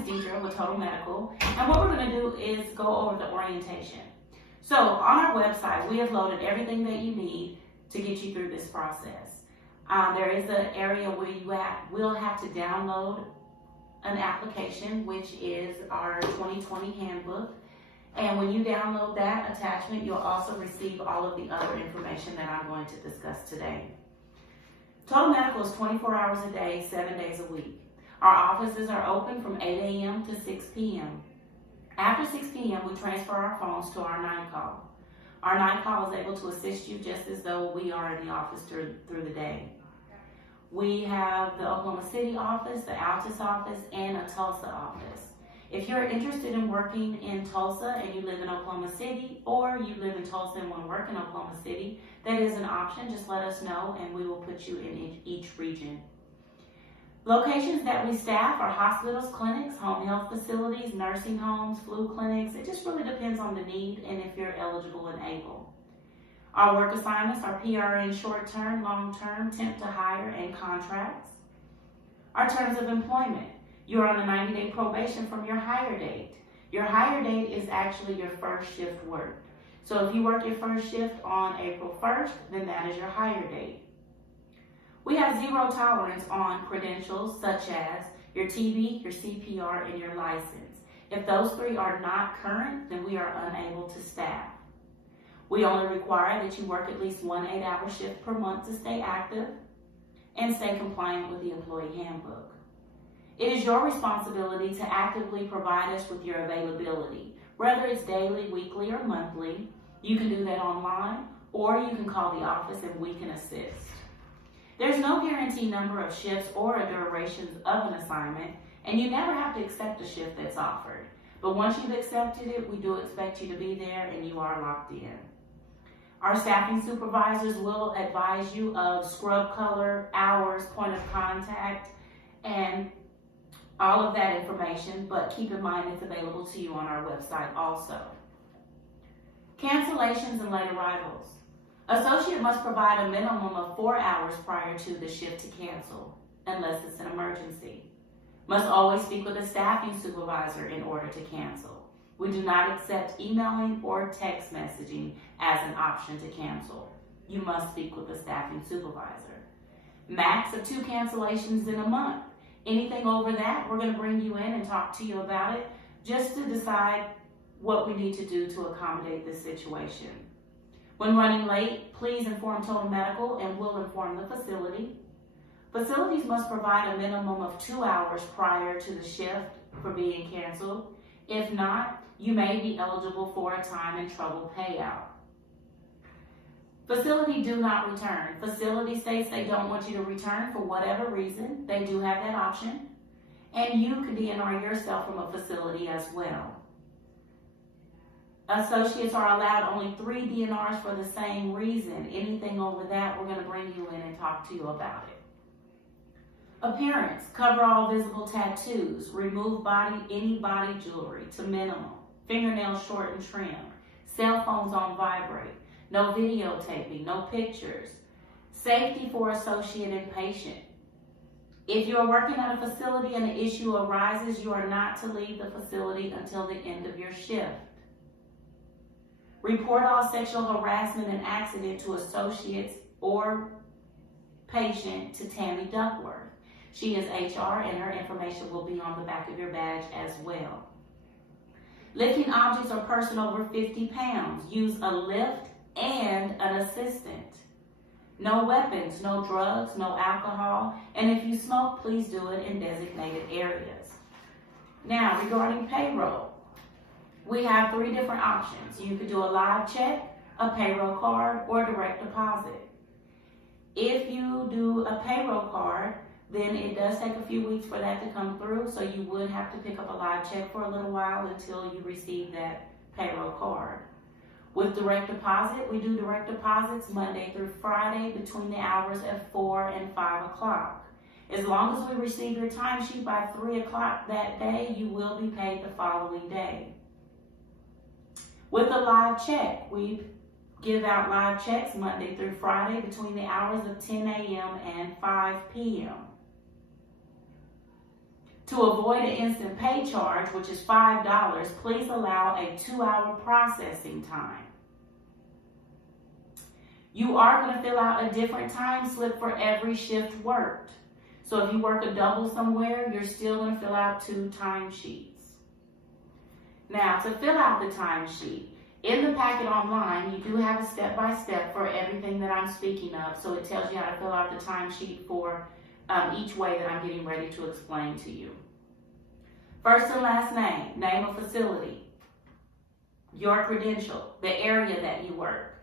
is Deidre with Total Medical, and what we're going to do is go over the orientation. So on our website, we have loaded everything that you need to get you through this process. There is an area where you will have to download an application, which is our 2020 handbook. And when you download that attachment, you'll also receive all of the other information that I'm going to discuss today. Total Medical is 24 hours a day, 7 days a week. Our offices are open from 8 a.m. to 6 p.m. After 6 p.m., we transfer our phones to our night call. Our night call is able to assist you just as though we are in the office through the day. We have the Oklahoma City office, the Altus office, and a Tulsa office. If you're interested in working in Tulsa and you live in Oklahoma City, or you live in Tulsa and want to work in Oklahoma City, that is an option. Just let us know and we will put you in each region. Locations that we staff are hospitals, clinics, home health facilities, nursing homes, flu clinics. It just really depends on the need and if you're eligible and able. Our work assignments are PRN short-term, long-term, temp to hire, and contracts. Our terms of employment. You're on a 90-day probation from your hire date. Your hire date is actually your first shift worked. So if you work your first shift on April 1st, then that is your hire date. We have zero tolerance on credentials such as your TB, your CPR, and your license. If those three are not current, then we are unable to staff. We only require that you work at least one 8-hour shift per month to stay active and stay compliant with the employee handbook. It is your responsibility to actively provide us with your availability, whether it's daily, weekly, or monthly. You can do that online, or you can call the office and we can assist. There's no guaranteed number of shifts or durations of an assignment, and you never have to accept a shift that's offered. But once you've accepted it, we do expect you to be there and you are locked in. Our staffing supervisors will advise you of scrub color, hours, point of contact, and all of that information, but keep in mind it's available to you on our website also. Cancellations and late arrivals. Associate must provide a minimum of 4 hours prior to the shift to cancel, unless it's an emergency. Must always speak with a staffing supervisor in order to cancel. We do not accept emailing or text messaging as an option to cancel. You must speak with a staffing supervisor. Max of 2 cancellations in a month. Anything over that, we're going to bring you in and talk to you about it just to decide what we need to do to accommodate this situation. When running late, please inform Total Medical and we'll inform the facility. Facilities must provide a minimum of 2 hours prior to the shift for being canceled. If not, you may be eligible for a time and trouble payout. Facility do not return. Facility states they don't want you to return for whatever reason. They do have that option. And you can DNR yourself from a facility as well. Associates are allowed only 3 DNRs for the same reason. Anything over that, we're going to bring you in and talk to you about it. Appearance, cover all visible tattoos, remove any body jewelry to minimum, fingernails short and trimmed, cell phones on vibrate, no videotaping, no pictures. Safety for associate and patient. If you are working at a facility and an issue arises, you are not to leave the facility until the end of your shift. Report all sexual harassment and accident to associates or patient to Tammy Duckworth. She is HR and her information will be on the back of your badge as well. Lifting objects or person over 50 pounds. Use a lift and an assistant. No weapons, no drugs, no alcohol, and if you smoke, please do it in designated areas. Now, regarding payroll, we have 3 different options. You could do a live check, a payroll card, or direct deposit. If you do a payroll card, then it does take a few weeks for that to come through, so you would have to pick up a live check for a little while until you receive that payroll card. With direct deposit, we do direct deposits Monday through Friday between the hours of 4 and 5 o'clock. As long as we receive your timesheet by 3 o'clock that day, you will be paid the following day. With a live check, we give out live checks Monday through Friday between the hours of 10 a.m. and 5 p.m. To avoid an instant pay charge, which is $5, please allow a 2-hour processing time. You are going to fill out a different time slip for every shift worked. So if you work a double somewhere, you're still going to fill out 2 timesheets. Now, to fill out the timesheet, in the packet online, you do have a step-by-step for everything that I'm speaking of. So it tells you how to fill out the timesheet for each way that I'm getting ready to explain to you. First and last name, name of facility, your credential, the area that you work.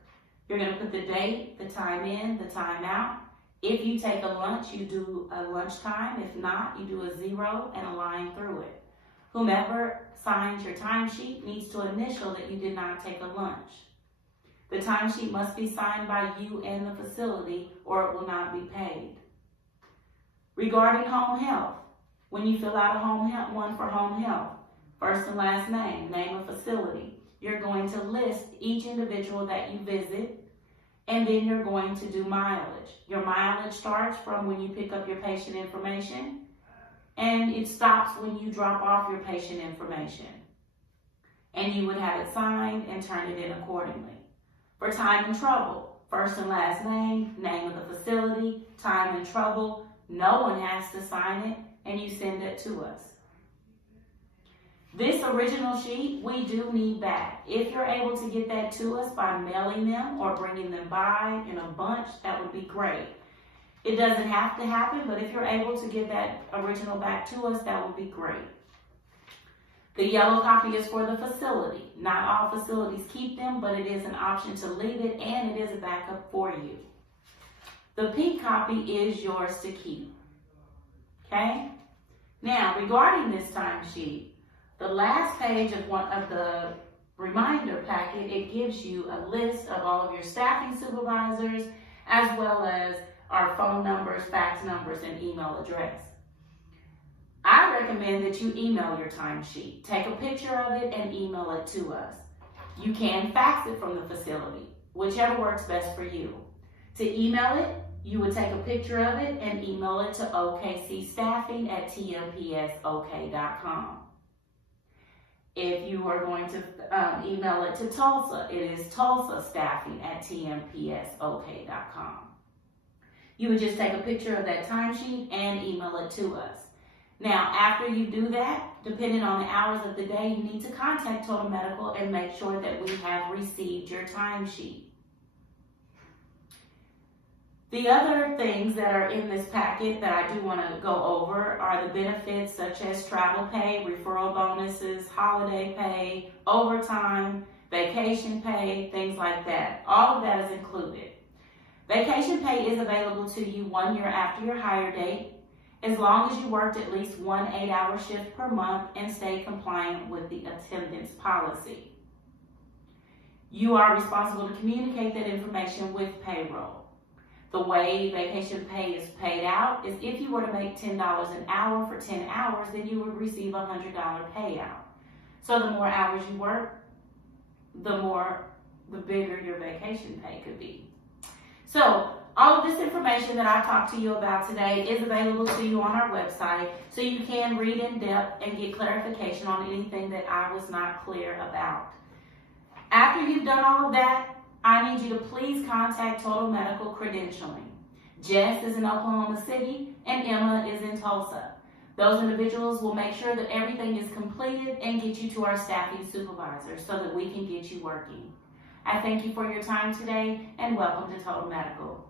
You're going to put the date, the time in, the time out. If you take a lunch, you do a lunchtime. If not, you do a 0 and a line through it. Whomever signs your timesheet needs to initial that you did not take a lunch. The timesheet must be signed by you and the facility or it will not be paid. Regarding home health, when you fill out one for home health, first and last name, name of facility, you're going to list each individual that you visit, and then you're going to do mileage. Your mileage starts from when you pick up your patient information, and it stops when you drop off your patient information. And you would have it signed and turn it in accordingly. For time and trouble, first and last name, name of the facility, time and trouble, no one has to sign it, and you send it to us. This original sheet, we do need back. If you're able to get that to us by mailing them or bringing them by in a bunch, that would be great. It doesn't have to happen, but if you're able to get that original back to us, that would be great. The yellow copy is for the facility. Not all facilities keep them, but it is an option to leave it, and it is a backup for you. The pink copy is yours to keep. Okay? Now, regarding this timesheet, the last page of the reminder packet, it gives you a list of all of your staffing supervisors, as well as our phone numbers, fax numbers, and email address. I recommend that you email your timesheet. Take a picture of it and email it to us. You can fax it from the facility, whichever works best for you. To email it, you would take a picture of it and email it to okcstaffing@tmpsok.com. If you are going to email it to Tulsa, it is tulsastaffing@tmpsok.com. You would just take a picture of that timesheet and email it to us. Now, after you do that, depending on the hours of the day, you need to contact Total Medical and make sure that we have received your timesheet. The other things that are in this packet that I do want to go over are the benefits such as travel pay, referral bonuses, holiday pay, overtime, vacation pay, things like that. All of that is included. Vacation pay is available to you 1 year after your hire date, as long as you worked at least 1 8-hour shift per month and stay compliant with the attendance policy. You are responsible to communicate that information with payroll. The way vacation pay is paid out is if you were to make $10 an hour for 10 hours, then you would receive a $100 payout. So the more hours you work, the bigger your vacation pay could be. So all of this information that I talked to you about today is available to you on our website, so you can read in depth and get clarification on anything that I was not clear about. After you've done all of that, I need you to please contact Total Medical Credentialing. Jess is in Oklahoma City and Emma is in Tulsa. Those individuals will make sure that everything is completed and get you to our staffing supervisor so that we can get you working. I thank you for your time today and welcome to Total Medical.